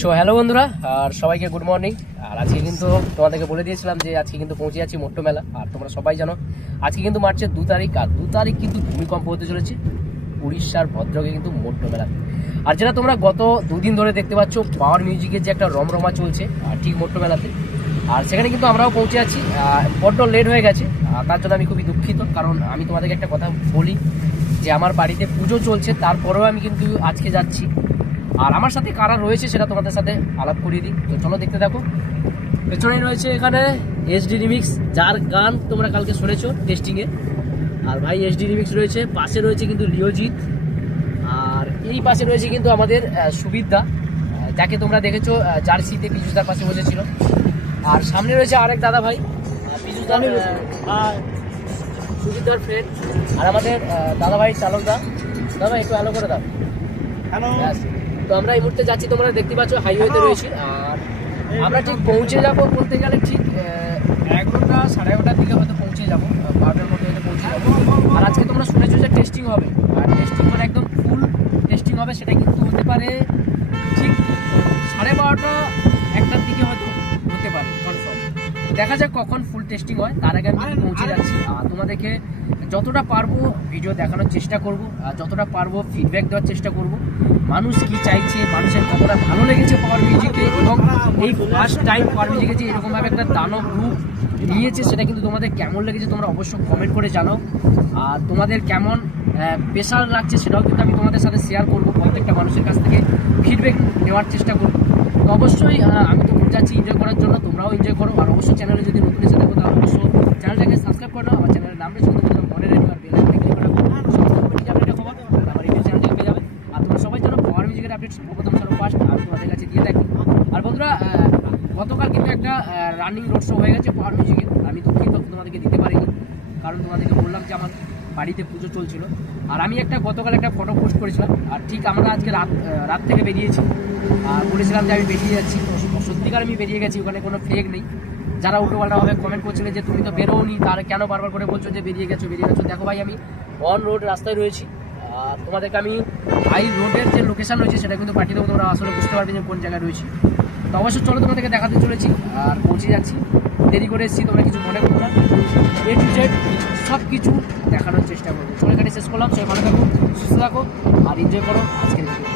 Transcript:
So hello বন্ধুরা, আর সবাইকে good morning. আর আজকে কিন্তু তোমাদেরকে বলে দিয়েছিলাম যে আজকে কিন্তু পৌঁছে যাচ্ছি মোট্টো মেলা। আর তোমরা সবাই জানো আজকে কিন্তু মার্চের 2 তারিখ, আর 2 তারিখ কিন্তু ভূমিকম্প হতে চলেছে উড়িষ্যার ভদ্রকে কিন্তু মোট্টো মেলা। আর যেটা তোমরা গত দুদিন ধরে দেখতে পাচ্ছ পাওয়ার মিউজিকের যে একটা রমরমা চলছে ঠিক মোট্টো মেলাতে, আর সেখানে কিন্তু আমরাও পৌঁছে যাচ্ছি। বড্ড লেট হয়ে গেছে, তার জন্য আমি খুবই দুঃখিত। কারণ আমি তোমাদেরকে একটা কথা বলি যে আমার বাড়িতে পুজো চলছে, তারপরেও আমি কিন্তু আজকে যাচ্ছি। আর আমার সাথে কারা রয়েছে সেটা তোমাদের সাথে আলাপ করিয়ে দিই। তো চলো দেখতে থাকো। পেছনে রয়েছে এখানে এসডি রিমিক্স, যার গান তোমরা কালকে শুনেছো টেস্টিংয়ে। আর ভাই এসডি রিমিক্স রয়েছে, পাশে রয়েছে কিন্তু লিওজিৎ, আর এই পাশে রয়েছে কিন্তু আমাদের সুবিধা, যাকে তোমরা দেখেছো জার্সিতে পিজুদার পাশে বসেছিল। আর সামনে রয়েছে আরেক দাদা ভাই, পিজুদার সুবিধার ফ্রেন্ড, আর আমাদের দাদা ভাই চালকদা। দাদা একটু হ্যালো করে দাও। হ্যালো। তো আমরা এই মুহূর্তে যাচ্ছি, তোমরা দেখতে পাচ্ছ হাইওয়েতে রয়েছি। আর আমরা ঠিক পৌঁছে যাবো বলতে গেলে ঠিক 11টা 11:30 দিকে হয়তো পৌঁছে যাবো, 12টার মধ্যে হয়তো পৌঁছে যাবো। আর আজকে তোমরা শুনেছো যে টেস্টিং হবে, আর টেস্টিং মানে একদম ফুল টেস্টিং হবে। সেটা কিন্তু হতে পারে ঠিক 12:30 1টার দিকে হয়তো হতে পারে, কনফার্ম। দেখা যাক কখন ফুল টেস্টিং হয়, তার আগে আমি পৌঁছে যাচ্ছি। আর তোমাদেরকে যতটা পারবো ভিডিও দেখানোর চেষ্টা করব, আর যতটা পারবো ফিডব্যাক দেওয়ার চেষ্টা করব। মানুষ কি চাইছে, মানুষের কতটা ভালো লেগেছে পাওয়ার মিউজিকে, এবং এই ফার্স্ট টাইম পাওয়ার মিউজিকে যে এরকমভাবে একটা দানব রূপ নিয়েছে সেটা কিন্তু তোমাদের কেমন লেগেছে তোমরা অবশ্যই কমেন্ট করে জানাও। আর তোমাদের কেমন প্রেশার লাগছে সেটাও কিন্তু আমি তোমাদের সাথে শেয়ার করবো। প্রত্যেকটা মানুষের কাছ থেকে ফিডব্যাক নেওয়ার চেষ্টা করবো। তো অবশ্যই আমি তো যাচ্ছি এনজয় করার জন্য, তোমরাও এনজয় করো। আর অবশ্যই চ্যানেলে যদি নতুন এসে থাকো তাহলে অবশ্যই চ্যানেলটাকে সাবস্ক্রাইব করো। আমার চ্যানেলের নাম রয়েছে কিন্তু মনে রেখো, আর বেল আইকনে ক্লিক করে রাখো। আপডেটটা খবর আমার ইউটিউব চ্যানেল থেকে পেয়ে যাবে। আর তোমরা সবাই জানো পাওয়ার মিউজিকের আপডেট সর্বপ্রথম ফার্স্ট আমি তোমাদের কাছে দিয়ে থাকি। আর বন্ধুরা, গতকাল কিন্তু একটা রানিং রোড শো হয়ে গেছে পাওয়ার মিউজিকের। আমি দুঃখিত তোমাদেরকে দিতে পারিনি, কারণ তোমাদেরকে বললাম যে আমার বাড়িতে পুজো চলছিল। আর আমি গতকাল একটা ফটো পোস্ট করেছিলাম, আর ঠিক আমরা আজকে রাত থেকে বেরিয়েছি। আর বলেছিলাম যে আমি বেরিয়ে যাচ্ছি, তো সত্যিকার আমি বেরিয়ে গেছি, ওখানে কোনো ফেক নেই। যারা উল্টোপাল্টাভাবে কমেন্ট করছিলে যে তুমি তো বেরোওনি, তার কেন বারবার করে বলছো যে বেরিয়ে গেছো। দেখো ভাই, আমি অন রোড রাস্তায় রয়েছি। আর তোমাদেরকে আমি হাই রোডের যে লোকেশন রয়েছে সেটা কিন্তু পাঠিয়ে দেবো, তোমরা আসলে বুঝতে পারবে যে কোন জায়গায় রয়েছি। তো অবশ্যই চলো তোমাদেরকে দেখাতে চলেছি, আর পৌঁছে যাচ্ছি। দেরি করে এসেছি, তোমরা কিছু মনে করো না। A to Z সব কিছু দেখানোর চেষ্টা করবো। চলে এখানে শেষ করলাম। সবাই ভালো থাকো, সুস্থ থাকো, আর এনজয় করো আজকের ভিডিও।